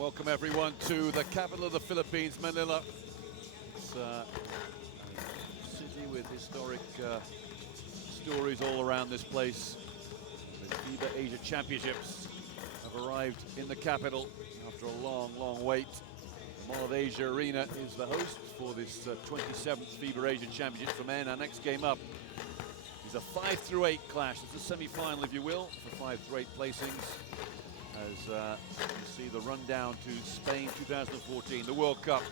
Welcome everyone to the capital of the Philippines, Manila. It's a city with historic stories all around this place. The FIBA Asia Championships have arrived in the capital after a long, long wait. The Mall of Asia Arena is the host for this 27th FIBA Asia Championship for men. Our next game up is a 5-8 clash. It's a semi-final, if you will, for 5-8 placings. As you see the rundown to Spain 2014, the World Cup.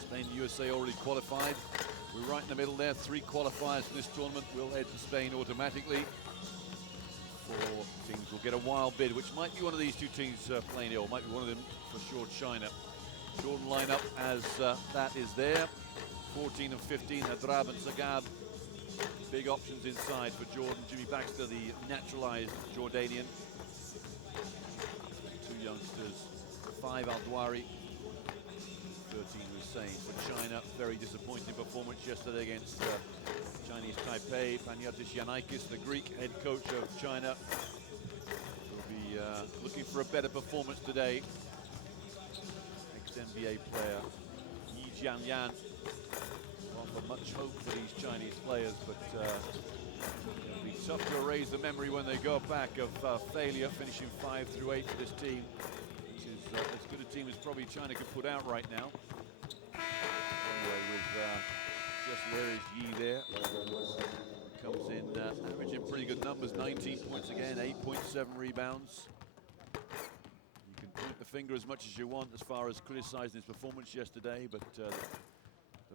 Spain and USA already qualified. We're right in the middle there. 3 qualifiers for this tournament will head to Spain automatically. 4 teams will get a wild bid, which might be one of these 2 teams playing ill. Might be one of them for sure, China. Jordan lineup as that is there. 14 and 15, Hadrab and Sagab. Big options inside for Jordan. Jimmy Baxter, the naturalized Jordanian. 2 youngsters, 5 Al-Dwari, 13 Hussein. For China, very disappointing performance yesterday against Chinese Taipei. Panagiotis Giannakis, the Greek head coach of China, will be looking for a better performance today. Ex-NBA player Yi Jianlian. Offer much hope for these Chinese players, but it'll be tough to erase the memory when they go back of failure, finishing 5-8 for this team, which is as good a team as probably China could put out right now. Anyway, with just there is Yi there. Comes in averaging pretty good numbers, 19 points again, 8.7 rebounds. You can point the finger as much as you want as far as criticizing his performance yesterday, but the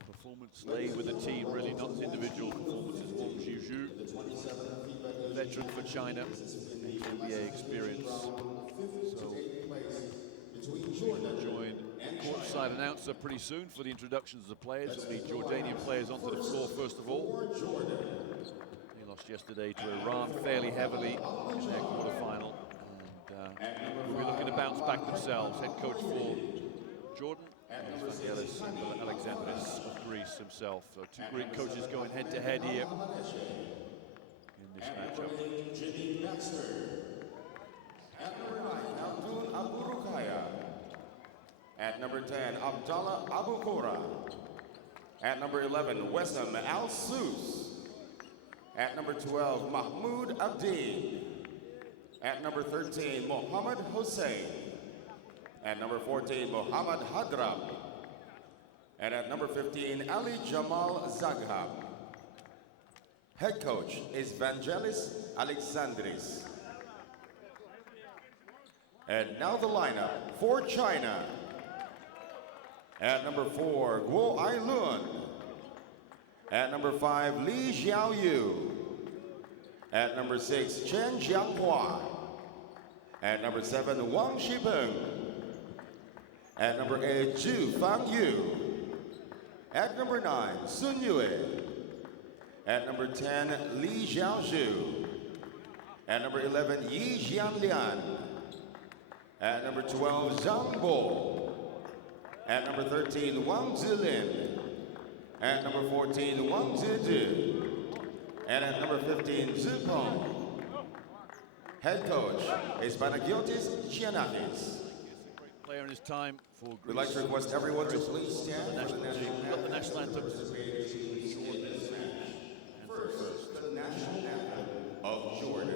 performance lay with the team, really not his individual performances. Wang Zhizhu, veteran for China, NBA experience. So we'll join courtside announcer pretty soon for the introductions of the players. It'll be Jordanian players onto the floor first of all. They lost yesterday to Iran fairly heavily in their quarterfinal. And we'll be looking to bounce back themselves. Head coach for Jordan, Vangelis and Alexandris of Greece himself. So 2 Greek coaches going head-to-head here in this matchup. At number 9, Abdul Aburukaya. At number 10, Abdallah Abukora. At number 11, Wessam Al-Sus. At number 12, Mahmoud Abdi. At number 13, Mohammad Hussein. At number 14, Mohammad Hadrab. And at number 15, Ali Jamal Zaghab. Head coach is Vangelis Alexandris. And now the lineup for China. At number 4, Guo Ailun. At number 5, Li Xiaoyu. At number 6, Chen Jianghua. At number 7, Wang Shipeng. At number 8, Zhu Fangyu. At number 9, Sun Yue. At number 10, Li Xiaozhu. At number 11, Yi Jianlian. At number 12, Zhang Bo. At number 13, Wang Zilin. At number 14, Wang Zizhi. And at number 15, Zhu Peng. Head coach is Panagiotis Giannakis. Player in his time for Greece. We'd like to request everyone to please stand for the national team. We've got the national anthem. First, the national anthem of Jordan.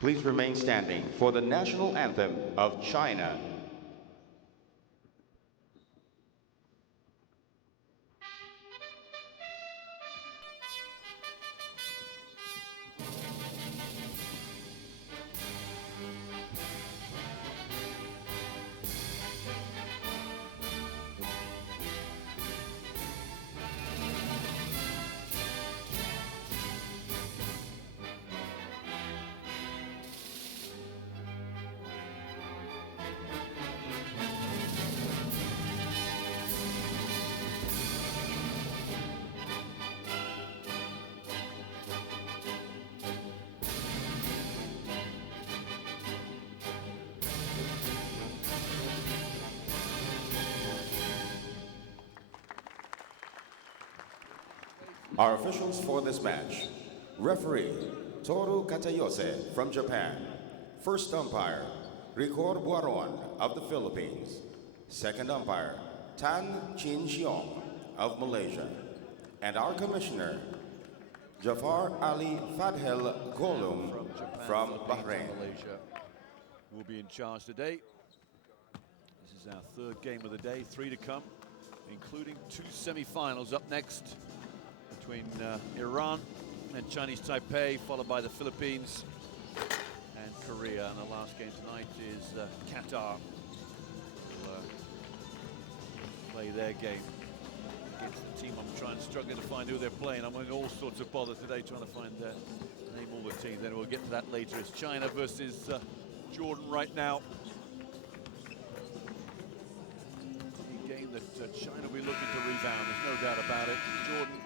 Please remain standing for the national anthem of China. Our officials for this match: referee Toru Katayose from Japan. First umpire Ricor Buaron of the Philippines. Second umpire Tan Chin Xiong of Malaysia. And our commissioner Jafar Ali Fadhel Golum from Bahrain. Malaysia will be in charge today. This is our third game of the day, 3 to come, including 2 semi-finals up next between Iran and Chinese Taipei, followed by the Philippines and Korea. And the last game tonight is Qatar. Will play their game against the team I'm struggling to find who they're playing. I'm in all sorts of bother today trying to find name all the teams. Then we'll get to that later. It's China versus Jordan right now. A game that China will be looking to rebound. There's no doubt about it. Jordan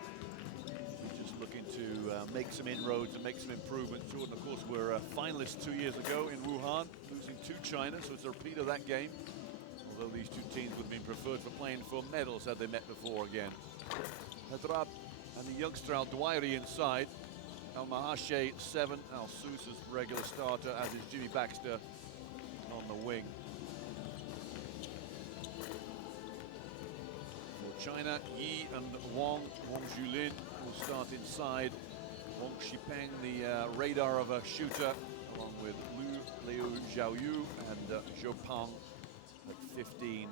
just looking to make some inroads and make some improvements. Jordan, of course, were finalists 2 years ago in Wuhan, losing to China, so it's a repeat of that game. Although these two teams would have been preferred for playing for medals had they met before again. Hadrab and the youngster Al-Dwairi inside. Al-Mahashe 7, Al-Sus is regular starter, as is Jimmy Baxter on the wing. For China, Yi and Wang Julin will start inside. Wang Shipeng, the radar of a shooter, along with Liu Xiaoyu and Zhou Pang at 15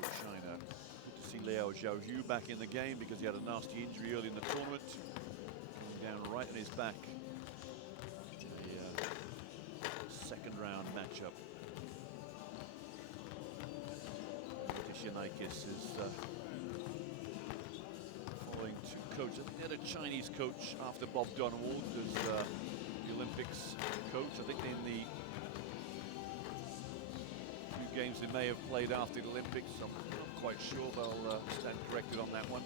for China. Good to see Liu Xiaoyu back in the game because he had a nasty injury early in the tournament. Down right on his back. A second round matchup. Tishanikis is following to coach. I think they had a Chinese coach after Bob Donald as the Olympics coach. I think in the few games they may have played after the Olympics. I'm not quite sure, but I'll stand corrected on that one.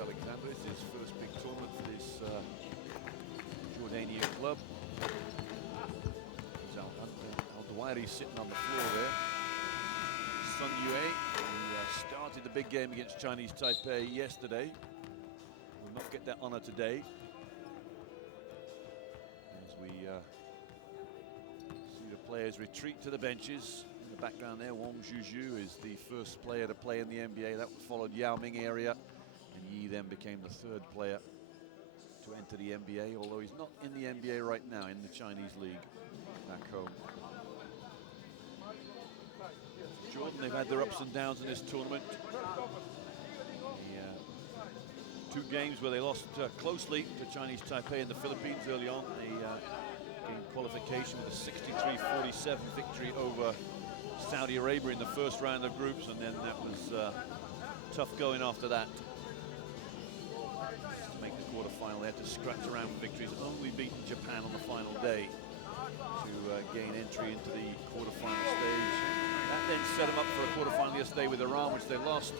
Alexander, it's his first big tournament for this Jordanian club. Al-Dwairi sitting on the floor there. Sun Yue, who started the big game against Chinese Taipei yesterday, will not get that honor today. As we see the players retreat to the benches. In the background there, Wang Zhuzhu is the first player to play in the NBA. That followed Yao Ming area. And Yi then became the third player to enter the NBA, although he's not in the NBA right now, in the Chinese league back home. Jordan, they've had their ups and downs in this tournament. Two games where they lost closely to Chinese Taipei in the Philippines early on. They gained qualification with a 63-47 victory over Saudi Arabia in the first round of groups, and then that was tough going after that. To make the quarterfinal, they had to scratch around with victories, only beaten Japan on the final day to gain entry into the quarterfinal stage. That then set them up for a quarterfinal yesterday with Iran, which they lost.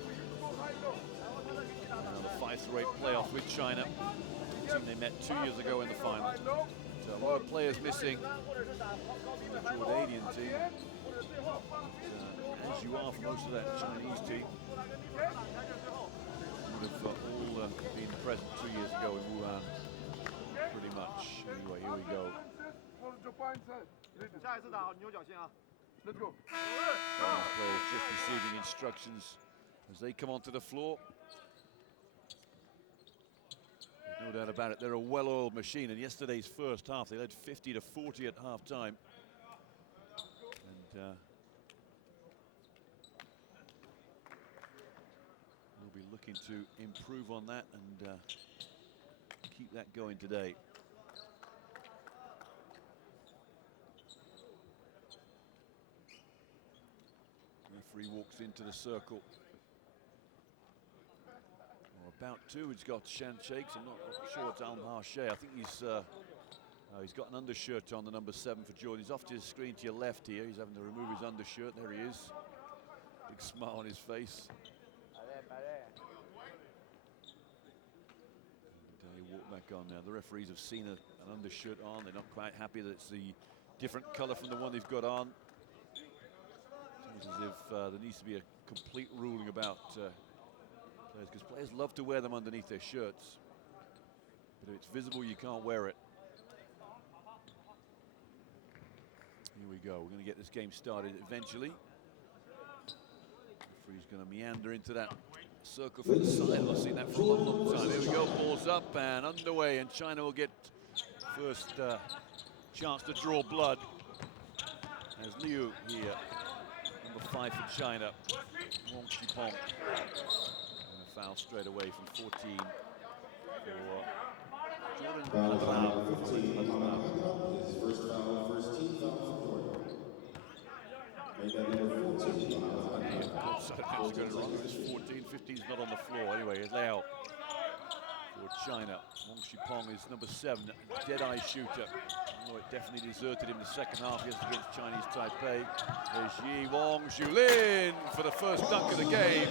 Now the 5-8 playoff with China, the team they met 2 years ago in the final. So a lot of players missing the Jordanian team, as you are for most of that Chinese team. Would have all been present 2 years ago in Wuhan, pretty much. Anyway, here we go. Players just receiving instructions as they come onto the floor. There's no doubt about it, they're a well-oiled machine. In yesterday's first half, they led 50-40 at half-time. And we'll be looking to improve on that and keep that going today. Referee walks into the circle. Or about to. He's got handshakes. I'm not sure it's Al-Mahashe. I think he's got an undershirt on, the number 7 for Jordan. He's off to his screen to your left here. He's having to remove his undershirt. There he is. Big smile on his face. And he walked back on now. The referees have seen an undershirt on. They're not quite happy that it's the different color from the one they've got on. It's as if there needs to be a complete ruling about players, because players love to wear them underneath their shirts. But if it's visible, you can't wear it. Here we go. We're going to get this game started eventually. Referee's going to meander into that circle from the side. I've seen that for a long, long time. Here we go. Ball's up and underway, and China will get first chance to draw blood. As Liu here, number 5 for China, Wong Shipong. And a foul straight away from 14 for Jordan Hadrab. His first foul, first team foul for Jordan. Made that number 14. It was 14, 15 is not on the floor. Anyway, here's Liao for China. Wong Shipong is number 7, dead-eye shooter. Although it definitely deserted him the second half yesterday against Chinese Taipei. There's Yi Wong Julin for the first dunk of the game.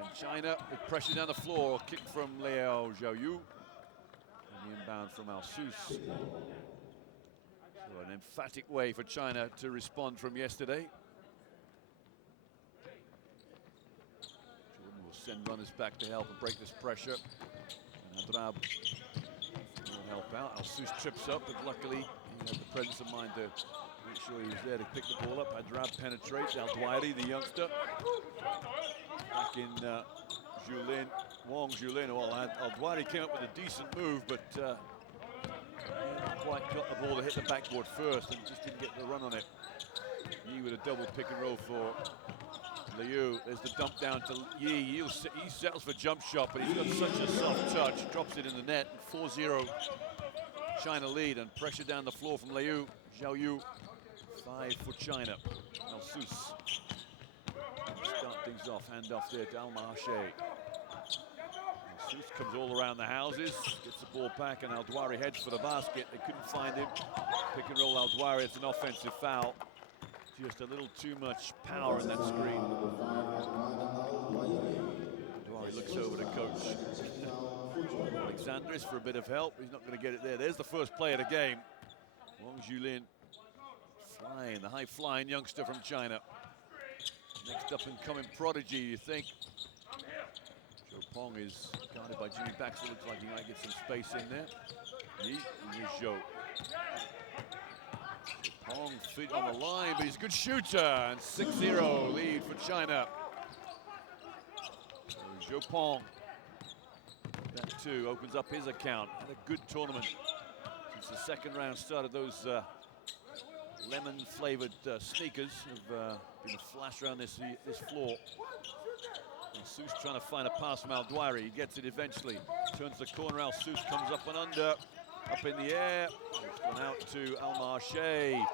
And China with pressure down the floor, kick from Liao Xiaoyu. And the inbound from Al Sus. So an emphatic way for China to respond from yesterday. Jordan will send runners back to help and break this pressure. And Hadrab will help out. Al Sus trips up, but luckily he had the presence of mind to make sure he was there to pick the ball up. Hadrab penetrates. Al Dwyer, the youngster. Back in Julin, Wong Julin. Well, Al Dwyer came up with a decent move, but he hadn't quite got the ball to hit the backboard first and just didn't get the run on it. Yi with a double pick and roll for Liu. There's the dump down to Yi. He settles for jump shot, but he's got such a soft touch. Drops it in the net. 4-0 China lead, and pressure down the floor from Liu. Xiaoyu, 5 for China. Al Sus. Start things off, hand off there to Al Mahashe. Sus comes all around the houses, gets the ball back, and Al Dwyer heads for the basket. They couldn't find him. Pick and roll Al Dwyer, it's an offensive foul. Just a little too much power in that screen. Dwyer looks over to coach Alexandris for a bit of help. He's not going to get it there. There's the first play of the game. Wong Julin, flying, the high-flying youngster from China. Next up and coming prodigy, you think. Pong is guarded by Jimmy Baxter. Looks like he might get some space in there. Yi and Zhou. Pong feet on the line, but he's a good shooter. And 6-0 lead for China. So Zhou Pong, that too opens up his account. Had a good tournament since the second round started. Those lemon-flavored sneakers have been a flash around this floor. Al Sus trying to find a pass from Al Dwyer. He gets it eventually. Turns the corner. Al Sus comes up and under. Up in the air. It's gone out to Al Mahashe.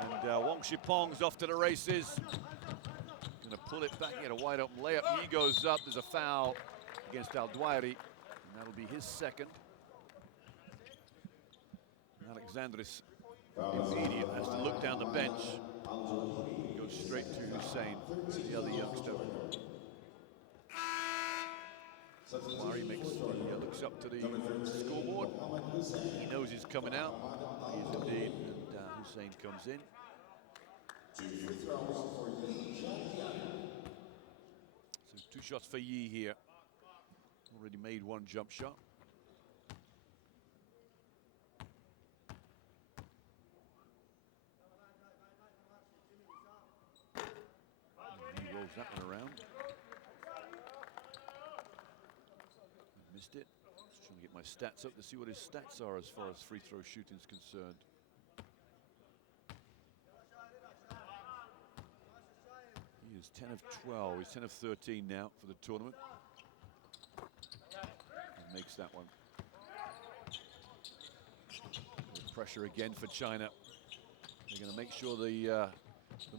And Wong Shipong's off to the races. Going to pull it back. Get a wide open layup. He goes up. There's a foul against Al Dwyer. And that'll be his second. Alexandris immediate has to look down the bench. Goes straight to Hussein, the other youngster. Murray looks up to the scoreboard. He knows he's coming out. He is indeed, and Hussein comes in. So 2 shots for Yi here. Already made 1 jump shot. And he rolls that one around. Missed it. Just trying to get my stats up to see what his stats are as far as free throw shooting is concerned. He is 10 of 12. He's 10 of 13 now for the tournament. And makes that one. Pressure again for China. They're going to make sure the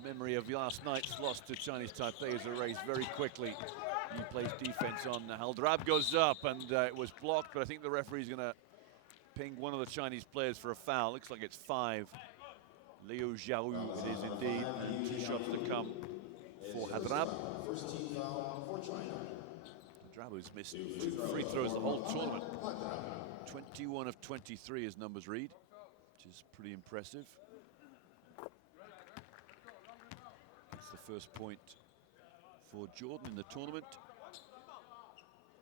memory of last night's loss to Chinese Taipei is erased very quickly. He plays defense on. Hadrab goes up, and it was blocked, but I think the referee's going to ping one of the Chinese players for a foul. Looks like it's 5. Liu Xiaoyu it is indeed, and 2 shots to come for Hadrab. First team foul for China. Hadrab who's missed 2 free throws the whole tournament. 21 of 23 his numbers read, which is pretty impressive. the first point for Jordan in the tournament.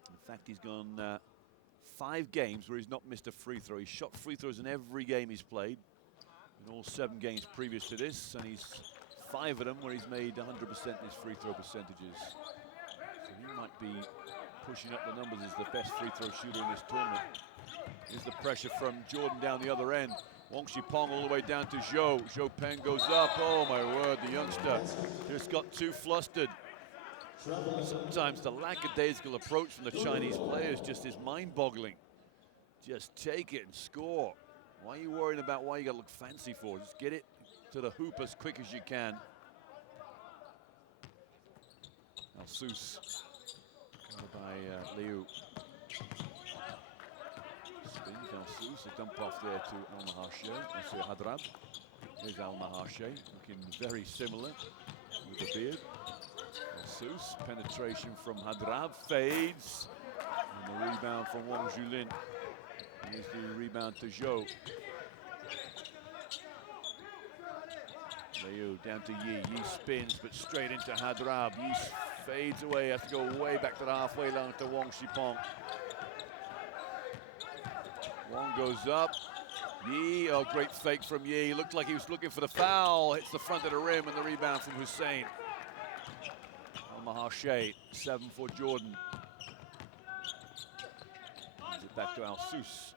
In fact, he's gone 5 games where he's not missed a free throw. He's shot free throws in every game he's played, in all 7 games previous to this, and he's 5 of them where he's made 100% in his free throw percentages. So he might be pushing up the numbers as the best free throw shooter in this tournament. Here's the pressure from Jordan down the other end. Wang Shipong all the way down to Zhou. Zhou Peng goes up. Oh my word, the youngster just got too flustered. Sometimes the lackadaisical approach from the Chinese players just is mind-boggling. Just take it and score. Why are you worrying about why you got to look fancy for? Just get it to the hoop as quick as you can. Al-Sus by Liu. Spins Al-Sus, a dump off there to Al-Maharshe. Hadrab. Here's Al-Maharshe, looking very similar with a beard. Al-Sus, penetration from Hadrab, fades. And the rebound from Wang Julin. Here's the rebound to Zhou. Liu down to Yi. Yi spins, but straight into Hadrab. Yi fades away, has to go way back to the halfway line to Wang Shipong. Wang goes up. Yi, oh, great fake from Yi. Looked like he was looking for the foul. Hits the front of the rim, and the rebound from Hussein. Al-Maharshe, 7 for Jordan. Hands it back to Al-Sus.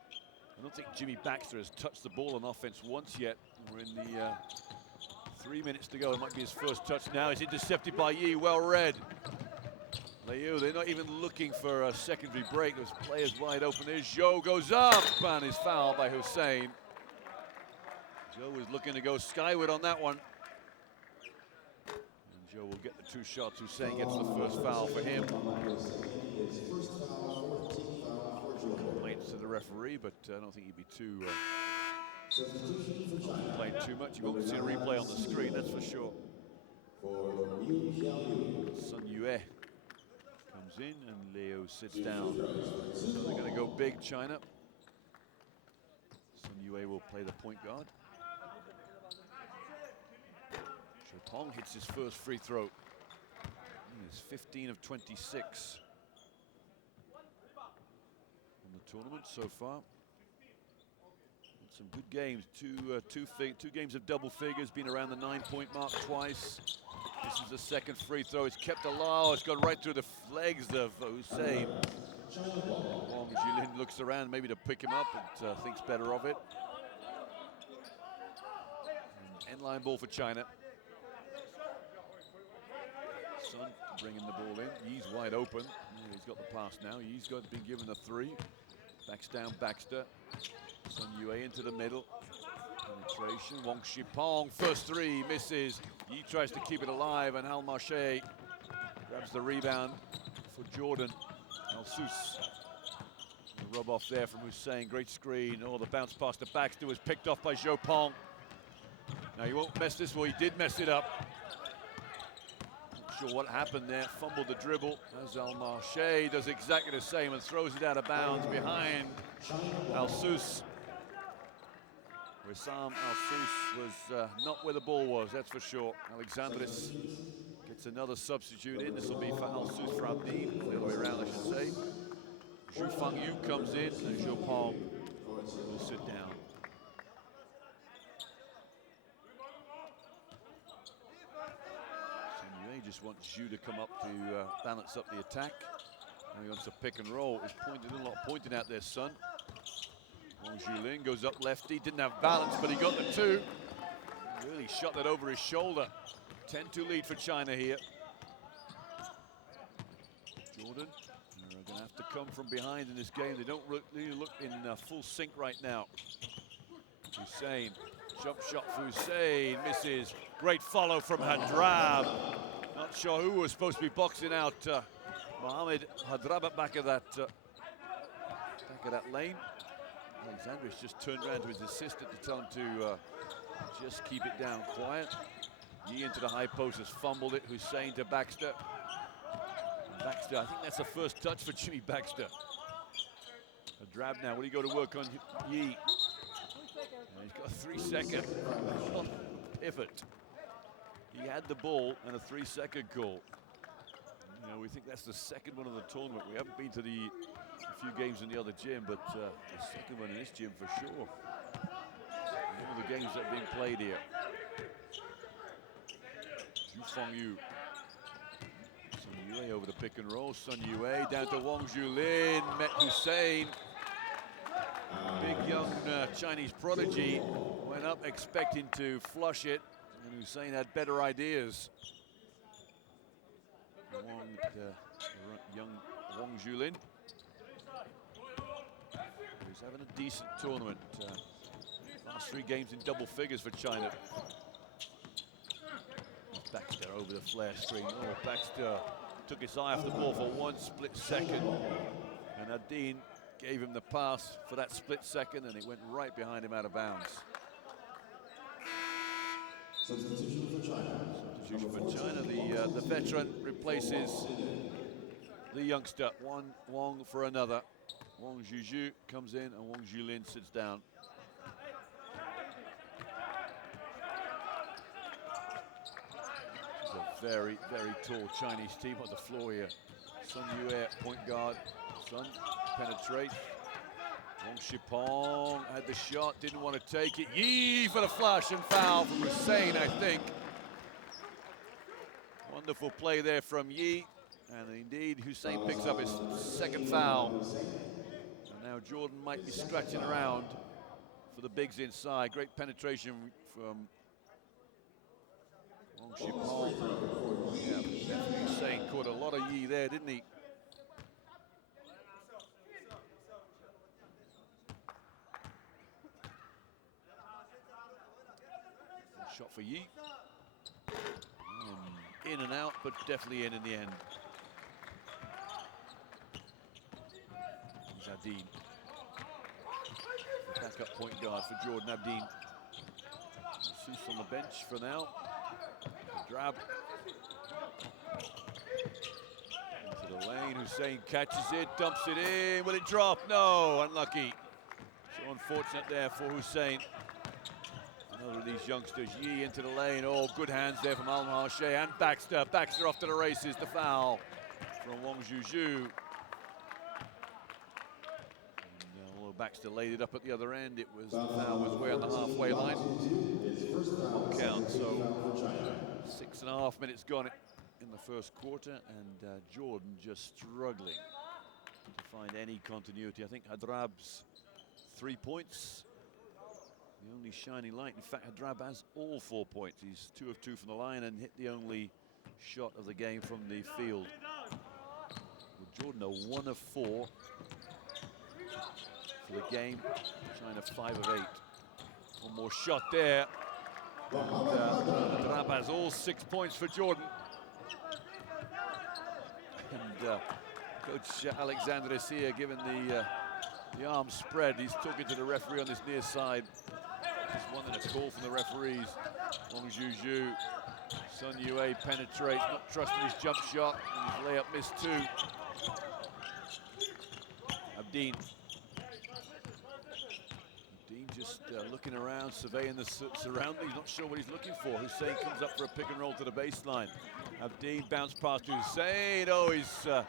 I don't think Jimmy Baxter has touched the ball on offense once yet. We're in the 3 minutes to go. It might be his first touch now. He's intercepted by Yi, well read. Liu, they're not even looking for a secondary break. There's players wide open. There's Zhou, goes up, and is fouled by Hussein. Zhou was looking to go skyward on that one. And Zhou will get the 2 shots. Hussein gets the first foul for him. Complaints to the referee, but I don't think he'd be too playing too much. You won't see a replay on the screen, that's for sure. Sun Yue comes in and Liu sits down. So they're going to go big, China. Sun Yue will play the point guard. Chopong hits his first free throw. He's 15 of 26 in the tournament so far. Some good games, two games of double figures, been around the 9-point mark twice. This is the second free throw. It's kept alive. It's gone right through the legs of Hussein. Wang Julin looks around maybe to pick him up, but thinks better of it. End line ball for China. Sun bringing the ball in. Yi's wide open. He's got the pass now. Yi's been given a 3. Backs down Baxter. Sun Yue into the middle. Penetration. Wang Shipong, first 3, misses. Yi tries to keep it alive, and Al-Maharshe grabs the rebound for Jordan. Al-Sus. The rub off there from Hussein. Great screen. Oh, the bounce pass to Baxter was picked off by Zhou Peng. Now, he won't mess this. Well, he did mess it up. Not sure what happened there. Fumbled the dribble. As Al-Maharshe does exactly the same and throws it out of bounds behind Al-Sus. Wissam Al-Sus was not where the ball was, that's for sure. Alexandris gets another substitute in. This will be for Al-Sus for Abdi, the other way around, I should say. Zhu Fengyu comes in, and Zhou Peng will sit down. Sun Yue just wants Zhu to come up to balance up the attack. Now he wants a pick and roll. He's pointing, a lot pointing out there, Sun. Wang Julin goes up lefty, didn't have balance, but he got the 2. Really shot that over his shoulder. 10-2 lead for China here. Jordan are going to have to come from behind in this game. They don't really look in full sync right now. Hussein, jump shot for Hussein, misses. Great follow from Hadrab. Not sure who was supposed to be boxing out Mohamed Hadrab at back of that lane. Alexandris just turned around to his assistant to tell him to just keep it down quiet. Yi into the high post, has fumbled it. Hussein to Baxter. Baxter, I think that's the first touch for Jimmy Baxter. A drab now, will he go to work on Yi? And he's got a 3-second pivot. He had the ball and a 3-second goal. You know, we think that's the second one of the tournament. We haven't been to a few games in the other gym, but the second one in this gym for sure. One of the games that are being played here. Fong Yu. Sun Yue over the pick and roll. Sun Yue down to Wang Julin. Met Hussein. Big young Chinese prodigy. Went up expecting to flush it. And Hussein had better ideas. Young Wang Julin. He's having a decent tournament. Last 3 games in double figures for China. Baxter over the flare screen. Oh, Baxter took his eye off the ball for 1 split second. And Adine gave him the pass for that split second, and it went right behind him out of bounds. Substitution for China. Substitution for China. The veteran replaces the youngster. One Wang for another. Wang Zhuzhu comes in, and Wang Julin sits down. Very, very tall Chinese team on the floor here. Sun Yue at point guard. Sun penetrates. Wang Shipong had the shot, didn't want to take it. Yi for the flush and foul from Hussein, I think. Wonderful play there from Yi. And indeed, Hussein picks up his 2nd foul. And now Jordan might be scratching around for the bigs inside. Great penetration from Wang Shipong. Yeah, Hussein caught a lot of Yi there, didn't he? Shot for Yi. In and out, but definitely in the end. Abdeen. Backup point guard for Jordan Abdeen. Seuss on the bench for now. Drab. Into the lane, Hussein catches it, dumps it in. Will it drop? No, unlucky. So unfortunate there for Hussein. Another of these youngsters, Yi into the lane. Oh, good hands there from Al-Marche and Baxter. Baxter off to the races, the foul from Wang Zhuzhu. Baxter laid it up at the other end. It was, the foul was way on the halfway line. Count, so 6.5 minutes gone in the first quarter, and Jordan just struggling to find any continuity. I think Hadrab's 3 points, the only shining light. In fact, Hadrab has all 4 points. He's 2 of 2 from the line and hit the only shot of the game from the field. With Jordan a 1 of 4. For the game, China 5 of 8. One more shot there. Drab has all 6 points for Jordan. And Coach Alexander is here giving the arm spread. He's talking to the referee on this near side. Just wanting a call from the referees. Wang Zhuzhu, Sun Yue penetrates, not trusting his jump shot. And his layup missed too. Abdeen. Just looking around, surveying the surroundings, not sure what he's looking for. Hussein comes up for a pick and roll to the baseline. Abdeen bounced past Hussein. Oh, he's a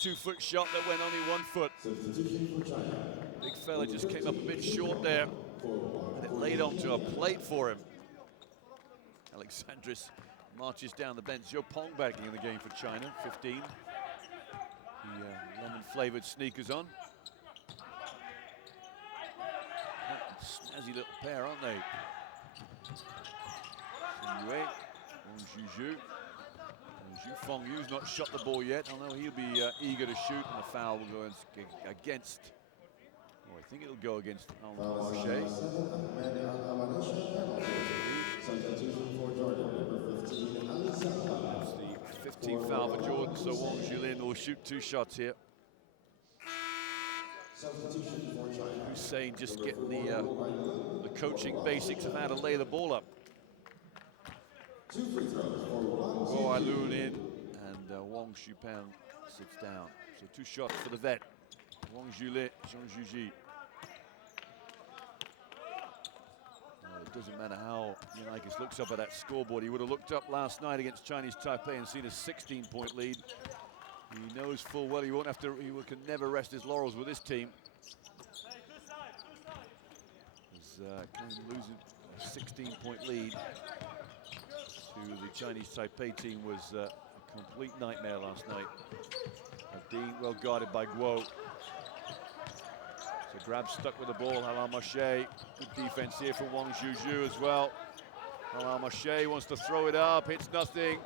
2-foot shot that went only 1 foot. Big fella just came up a bit short there, and it laid onto a plate for him. Alexandris marches down the bench. Zhou Pong backing in the game for China, 15. The lemon-flavored sneakers on. Snazzy little pair, aren't they? Yue, Wang Zhuzhu. Zhu Fengyu's not shot the ball yet. I know he'll be eager to shoot, and the foul will go against. Oh, I think it'll go against Al-Marche. That's the 15th foul for Jordan, so Wang Julin will shoot 2 shots here. Hussein just getting the coaching basics of how to lay the ball up. Guo Ailun in, and Wang Shipeng sits down. So 2 shots for the vet. Wang Julin, Zhang Zhuji. It doesn't matter how Yanakis looks up at that scoreboard. He would have looked up last night against Chinese Taipei and seen a 16-point lead. He knows full well he can never rest his laurels with this team. Kind of losing a 16-point lead to the Chinese Taipei team was a complete nightmare last night. Dean well guarded by Guo. So Grab stuck with the ball. Halal Moshe, good defense here from Wang Zhuzhu as well. Halal Moshe wants to throw it up, hits nothing.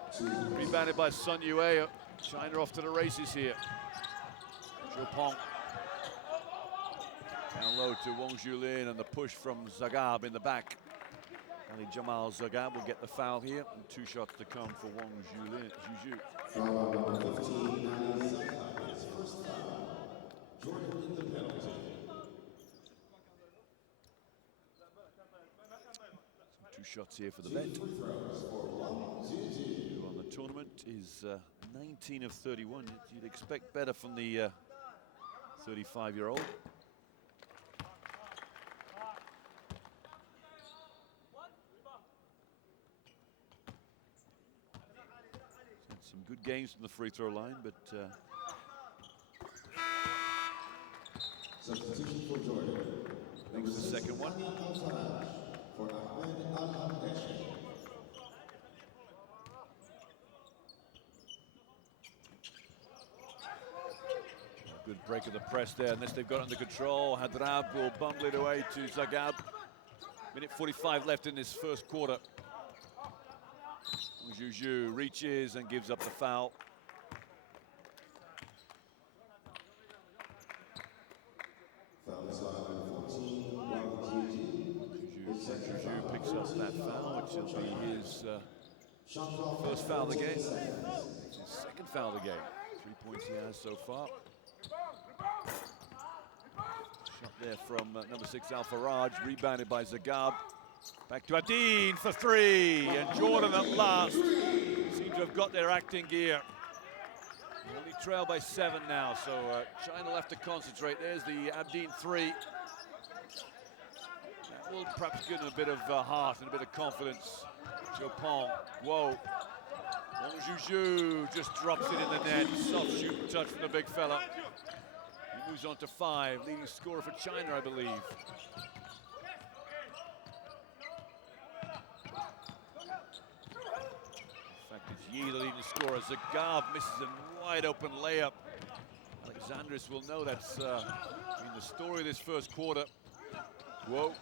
Rebounded by Sun Yue. China off to the races here. Zhou Peng. Down low to Wang Zhulin, and the push from Zagab in the back. Ali Jamal Zagab will get the foul here, and 2 shots to come for Wang Zhuzhu. Some 2 shots here for the vet. Who on the tournament is 19 of 31. You'd expect better from the 35-year-old. Some good games from the free throw line, but substitution for Jordan. makes the second one. Good break of the press there, unless they've got it under control. Hadrab will bumble it away to Zagab. Minute 45 left in this first quarter. Zhuzhu reaches and gives up the foul. Zhuzhu picks up that foul, which will be his first foul of the game. It's his second foul of the game. 3 points he has so far. Shot there from number 6 Al Faraj, rebounded by Zagab. Back to Adine for 3, and Jordan at last seem to have got their acting gear. Only trail by 7 now, so China will have to concentrate. There's the Abdeen 3. That will perhaps give them a bit of heart and a bit of confidence. Zhou Peng, whoa. Wang Zhuzhu just drops it in the net. Soft shooting touch from the big fella. He moves on to 5, leading scorer for China, I believe. Yi, the leading scorer. Zagab misses a wide open layup. Alexandris will know that's been the story of this first quarter. Whoa.